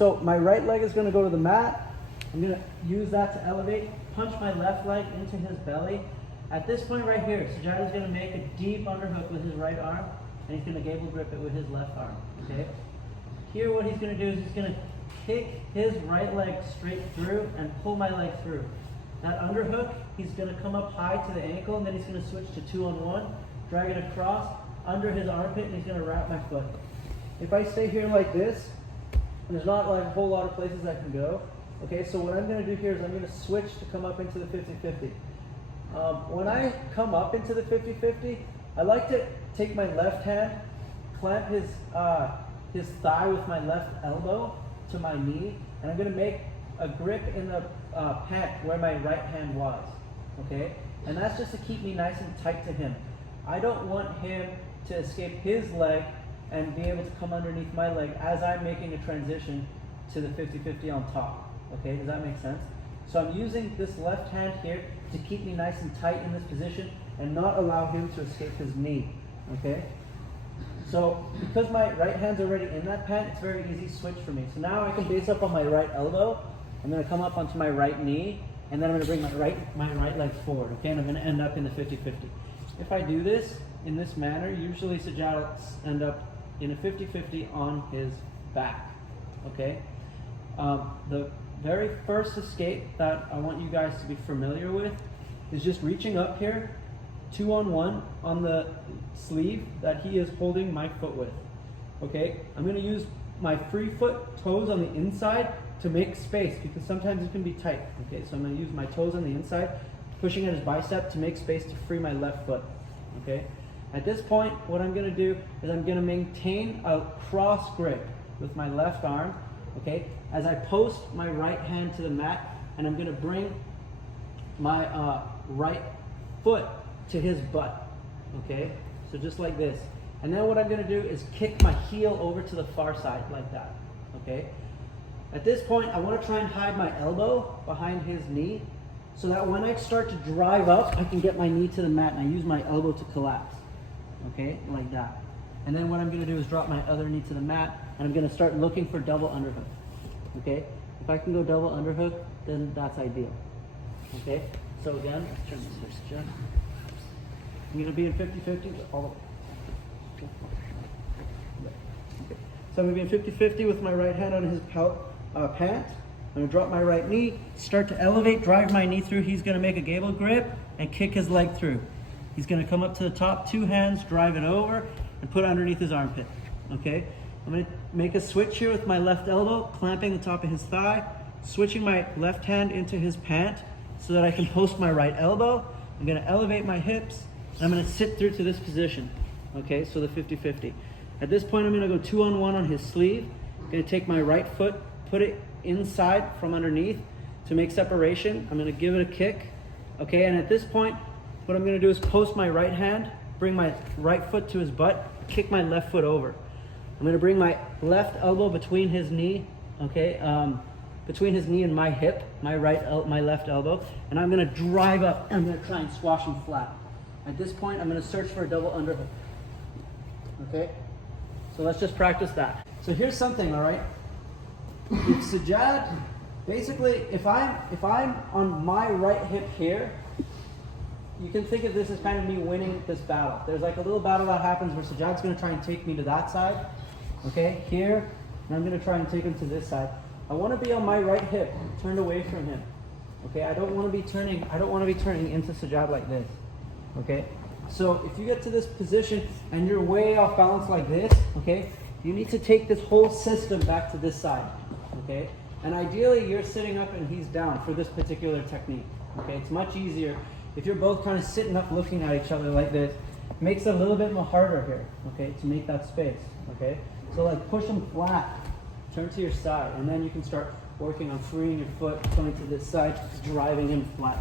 So my right leg is gonna go to the mat. I'm gonna use that to elevate, punch my left leg into his belly. At this point right here, Sajjad is gonna make a deep underhook with his right arm, and he's gonna gable grip it with his left arm, okay? Here what he's gonna do is he's gonna kick his right leg straight through and pull my leg through. That underhook, he's gonna come up high to the ankle, and then he's gonna switch to 2-on-1, drag it across under his armpit, and he's gonna wrap my foot. If I stay here like this, there's not like a whole lot of places I can go. Okay, so what I'm gonna do here is I'm gonna switch to come up into the 50-50. When I come up into the 50-50, I like to take my left hand, clamp his thigh with my left elbow to my knee, and I'm gonna make a grip in the pant where my right hand was, okay? And that's just to keep me nice and tight to him. I don't want him to escape his leg and be able to come underneath my leg as I'm making a transition to the 50-50 on top, okay? Does that make sense? So I'm using this left hand here to keep me nice and tight in this position and not allow him to escape his knee, okay? So because my right hand's already in that pant, it's very easy switch for me. So now I can base up on my right elbow. I'm gonna come up onto my right knee, and then I'm gonna bring my right leg forward, okay? And I'm gonna end up in the 50-50. If I do this in this manner, usually Sajjad will end up in a 50-50 on his back, okay? The very first escape that I want you guys to be familiar with is just reaching up here, 2-on-1 on the sleeve that he is holding my foot with, okay? I'm gonna use my free foot toes on the inside to make space because sometimes it can be tight, okay? So I'm gonna use my toes on the inside, pushing at his bicep to make space to free my left foot, okay? At this point, what I'm gonna do is I'm gonna maintain a cross grip with my left arm, okay? As I post my right hand to the mat, and I'm gonna bring my right foot to his butt, okay? So just like this. And then what I'm gonna do is kick my heel over to the far side like that, okay? At this point, I wanna try and hide my elbow behind his knee so that when I start to drive up, I can get my knee to the mat and I use my elbow to collapse, okay? Like that. And then what I'm gonna do is drop my other knee to the mat, and I'm gonna start looking for double underhook, okay? If I can go double underhook, then that's ideal, okay? So again, let's turn this switch. I'm gonna be in 50-50 all the way. Okay. So I'm gonna be in 50-50 with my right hand on his pant. I'm gonna drop my right knee, start to elevate, drive my knee through. He's gonna make a gable grip and kick his leg through. He's gonna come up to the top, two hands, drive it over, and put it underneath his armpit, okay? I'm gonna make a switch here with my left elbow, clamping the top of his thigh, switching my left hand into his pant so that I can post my right elbow. I'm gonna elevate my hips, and I'm gonna sit through to this position, okay? So the 50-50. At this point, I'm gonna go 2-on-1 on his sleeve. I'm gonna take my right foot, put it inside from underneath to make separation. I'm gonna give it a kick, okay? And at this point, what I'm gonna do is post my right hand, bring my right foot to his butt, kick my left foot over. I'm gonna bring my left elbow between his knee, okay? Between his knee and my hip, my left elbow, and I'm gonna drive up and I'm gonna try and squash him flat. At this point, I'm gonna search for a double underhook, okay? So let's just practice that. So here's something, all right? If Sajjad, basically, if I'm on my right hip here, you can think of this as kind of me winning this battle. There's like a little battle that happens where Sajjad's gonna try and take me to that side, okay, here, and I'm gonna try and take him to this side. I wanna be on my right hip, turned away from him, okay? I don't wanna be turning into Sajjad like this, okay? So if you get to this position and you're way off balance like this, okay, you need to take this whole system back to this side, okay? And ideally you're sitting up and he's down for this particular technique, okay? It's much easier if you're both kind of sitting up looking at each other like this. It makes it a little bit more harder here, okay, to make that space, okay? So like push him flat, turn to your side, and then you can start working on freeing your foot, coming to this side, driving him flat,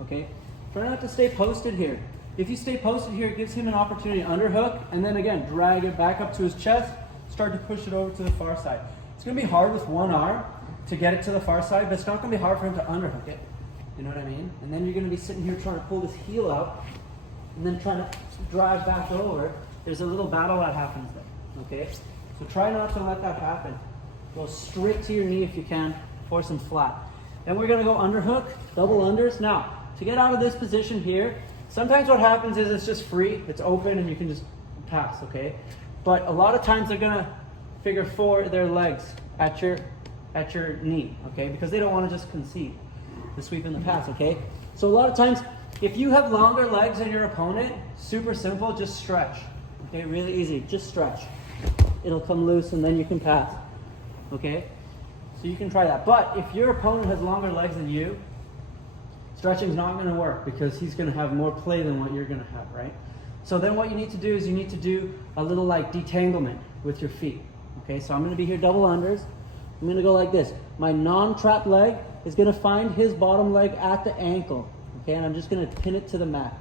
okay? Try not to stay posted here. If you stay posted here, it gives him an opportunity to underhook, and then again, drag it back up to his chest, start to push it over to the far side. It's gonna be hard with one arm to get it to the far side, but it's not gonna be hard for him to underhook it. You know what I mean? And then you're gonna be sitting here trying to pull this heel out, and then trying to drive back over. There's a little battle that happens there, okay? So try not to let that happen. Go straight to your knee if you can, force him flat. Then we're gonna go underhook, double unders. Now, to get out of this position here, sometimes what happens is it's just free, it's open, and you can just pass, okay? But a lot of times they're gonna figure four their legs at your knee, okay? Because they don't wanna just concede the sweep and the pass, okay? So a lot of times, if you have longer legs than your opponent, super simple, just stretch. Okay, really easy, just stretch. It'll come loose and then you can pass, okay? So you can try that. But if your opponent has longer legs than you, stretching's not gonna work because he's gonna have more play than what you're gonna have, right? So then what you need to do is you need to do a little like detanglement with your feet. Okay, so I'm gonna be here double unders. I'm gonna go like this. My non-trap leg is gonna find his bottom leg at the ankle. Okay, and I'm just gonna pin it to the mat.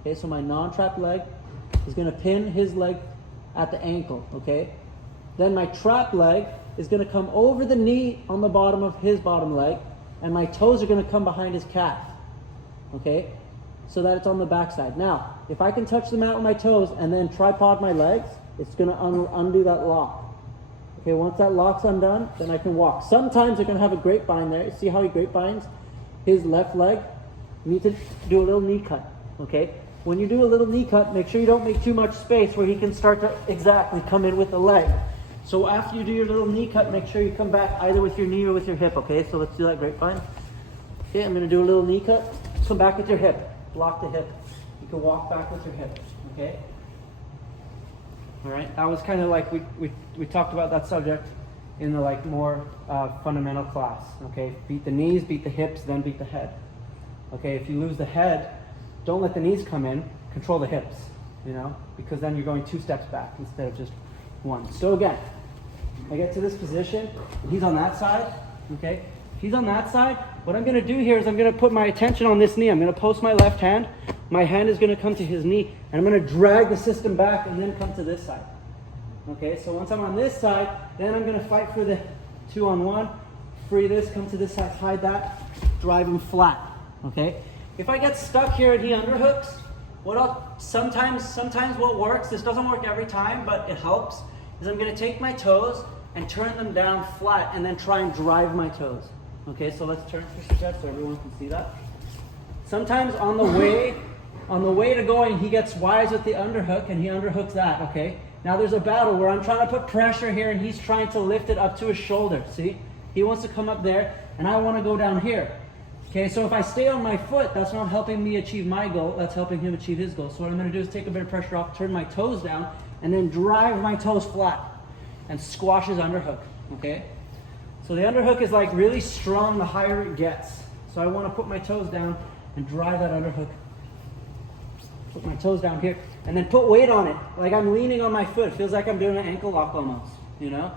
Okay, so my non-trap leg is gonna pin his leg at the ankle, okay? Then my trap leg is gonna come over the knee on the bottom of his bottom leg, and my toes are gonna come behind his calf, okay? So that it's on the backside. Now, if I can touch the mat with my toes and then tripod my legs, it's gonna undo that lock. Okay, once that lock's undone, then I can walk. Sometimes you're gonna have a grapevine there. See how he grapevines his left leg? You need to do a little knee cut, okay? When you do a little knee cut, make sure you don't make too much space where he can start to exactly come in with the leg. So after you do your little knee cut, make sure you come back either with your knee or with your hip, okay? So let's do that grapevine. Okay, I'm gonna do a little knee cut. Come back with your hip, block the hip. You can walk back with your hip, okay? All right, that was kind of like, we talked about that subject in the like more fundamental class, okay? Beat the knees, beat the hips, then beat the head. Okay, if you lose the head, don't let the knees come in, control the hips, you know, because then you're going 2 steps back instead of just 1. So again, I get to this position, he's on that side, okay? If he's on that side, what I'm gonna do here is I'm gonna put my attention on this knee. I'm gonna post my left hand, my hand is gonna come to his knee, and I'm gonna drag the system back and then come to this side. Okay, so once I'm on this side, then I'm gonna fight for the 2-on-1, free this, come to this side, hide that, drive him flat. Okay, if I get stuck here and he underhooks, sometimes what works, this doesn't work every time, but it helps, is I'm gonna take my toes and turn them down flat and then try and drive my toes. Okay, so let's turn for step so everyone can see that. Sometimes on the way to going, he gets wise with the underhook and he underhooks that, okay? Now there's a battle where I'm trying to put pressure here and he's trying to lift it up to his shoulder, see? He wants to come up there and I wanna go down here. Okay, so if I stay on my foot, that's not helping me achieve my goal, that's helping him achieve his goal. So what I'm gonna do is take a bit of pressure off, turn my toes down, and then drive my toes flat and squash his underhook, okay? So the underhook is like really strong the higher it gets. So I wanna put my toes down and drive that underhook. Put my toes down here, and then put weight on it. Like I'm leaning on my foot, it feels like I'm doing an ankle lock almost, you know?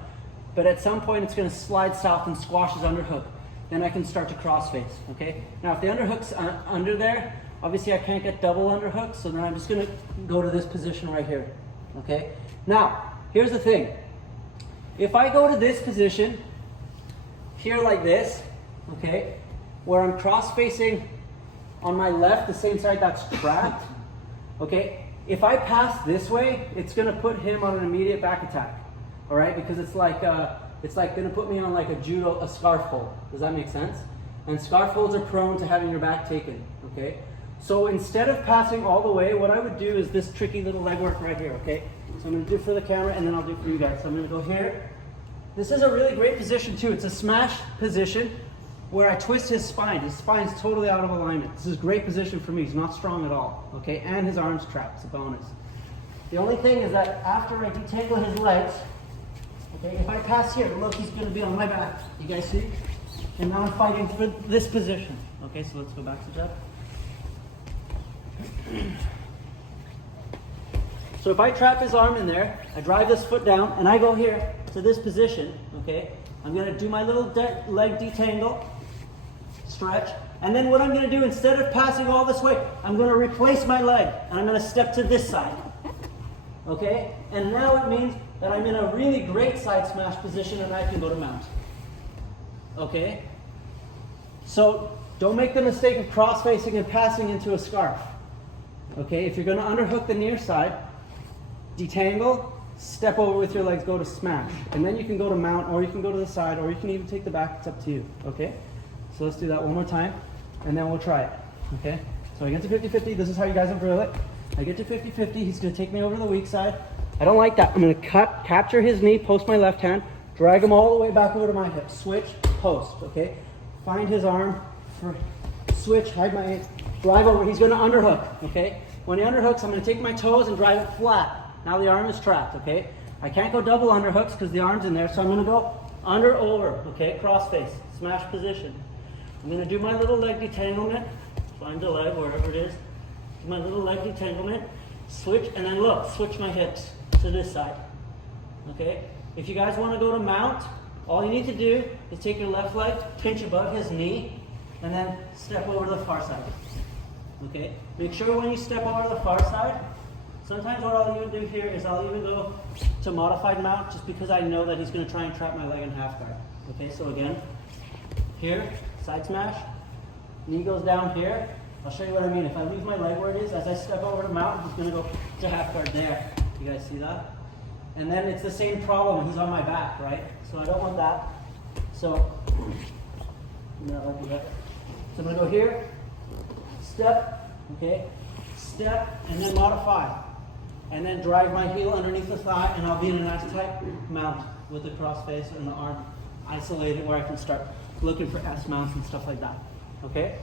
But at some point it's gonna slide south and squash his underhook. Then I can start to cross face, okay? Now if the underhook's under there, obviously I can't get double underhooks, so then I'm just gonna go to this position right here, okay? Now, here's the thing. If I go to this position, here like this, okay, where I'm cross facing on my left, the same side that's trapped, okay? If I pass this way, it's gonna put him on an immediate back attack, all right? Because it's like gonna put me on like a scarf hold. Does that make sense? And scarf holds are prone to having your back taken, okay? So instead of passing all the way, what I would do is this tricky little leg work right here, okay? So I'm gonna do it for the camera and then I'll do it for you guys. So I'm gonna go here. This is a really great position too. It's a smash position where I twist his spine. His spine's totally out of alignment. This is a great position for me. He's not strong at all, okay? And his arm's trapped, it's a bonus. The only thing is that after I detangle his legs, okay, if I pass here, look, he's gonna be on my back. You guys see? And now I'm fighting for this position. Okay, so let's go back to Jeff. So if I trap his arm in there, I drive this foot down, and I go here to this position, okay? I'm gonna do my little leg detangle, stretch, and then what I'm gonna do, instead of passing all this way, I'm gonna replace my leg, and I'm gonna step to this side, okay? And now it means that I'm in a really great side smash position and I can go to mount. Okay? So don't make the mistake of cross-facing and passing into a scarf. Okay? If you're going to underhook the near side, detangle, step over with your legs, go to smash. And then you can go to mount, or you can go to the side, or you can even take the back. It's up to you, okay? So let's do that one more time, and then we'll try it, okay? So I get to 50-50. This is how you guys drill it. I get to 50-50. He's going to take me over to the weak side. I don't like that. I'm going to capture his knee, post my left hand, drag him all the way back over to my hip. Switch, post, okay? Find his arm, switch, hide my, drive over. He's going to underhook, okay? When he underhooks, I'm going to take my toes and drive it flat. Now the arm is trapped, okay? I can't go double underhooks because the arm's in there, so I'm going to go under, over, okay? Cross face, smash position. I'm going to do my little leg detanglement. Find the leg, wherever it is. Do my little leg detanglement. Switch, and then look, switch my hips to this side, okay? If you guys want to go to mount, all you need to do is take your left leg, pinch above his knee, and then step over to the far side, okay? Make sure when you step over to the far side, sometimes what I'll even do here is I'll even go to modified mount just because I know that he's going to try and trap my leg in half guard, okay? So again, here, side smash, knee goes down here. I'll show you what I mean. If I leave my leg where it is, as I step over to mount, he's going to go to half guard there. You guys see that? And then it's the same problem when he's on my back, right? So I don't want that. So, so I'm going to go here, step, okay? Step, and then modify. And then drive my heel underneath the thigh, and I'll be in a nice tight mount with the cross face and the arm isolated where I can start looking for S mounts and stuff like that, okay?